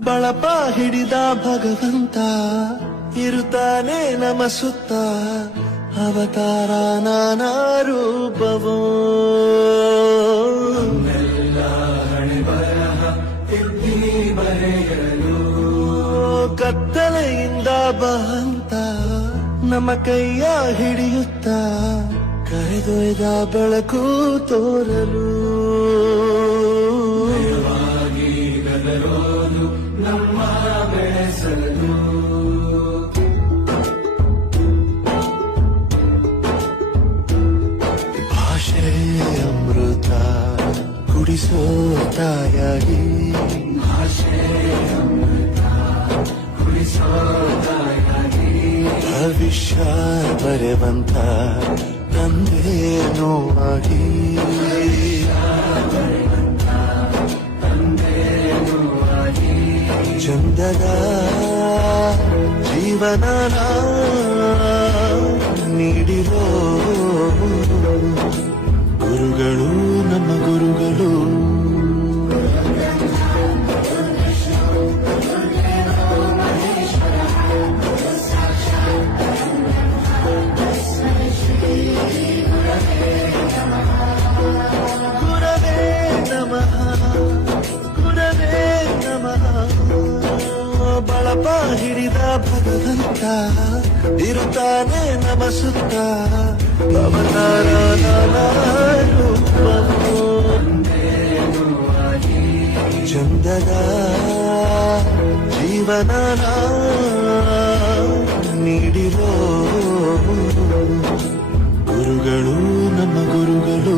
ಬಳಪ ಹಿಡಿದ ಭಗವಂತ ಇರುತ್ತಾನೆ ನಮ ಸುತ್ತ ಅವತಾರ ನಾನಾ ರೂಪವೋ ಕತ್ತಲೆಯಿಂದ ಬಹಂತ ನಮ್ಮ ಕೈಯ ಹಿಡಿಯುತ್ತ ಕರೆದೊಯ್ದ ಬೆಳಕು ತೋರಲು ನಮ್ಮ ಬೆಳೆಸಲು ಭಾಷೆ ಅಮೃತ ಕುಡಿಸೋ ತಾಯಾಗಿ ಭಾಷೆ ಅಮೃತ ಕುಡಿಸೋ ತಾಯಾಗಿ ಭವಿಷ್ಯ ಬರೆವಂತ ತಂದೇನೋ ಆಗಿ ಚಂದದ ಜೀವನ ನೀಡಿರೋ ಗುರುಗಳು ನಮ್ಮ ಗುರುಗಳು ಗುರವೇ ನಮಃ ಗುರವೇ ನಮಃ ಬಳಪ ಹಿಡಿದ ಭಗವಂತ ಇರುತ್ತಾನೆ ನಮ ಸುತ್ತ ಅವತಾರ ಚಂದದ ಜೀವನ ನೀಡಿರೋ ಗುರುಗಳು ನಮ್ಮ ಗುರುಗಳು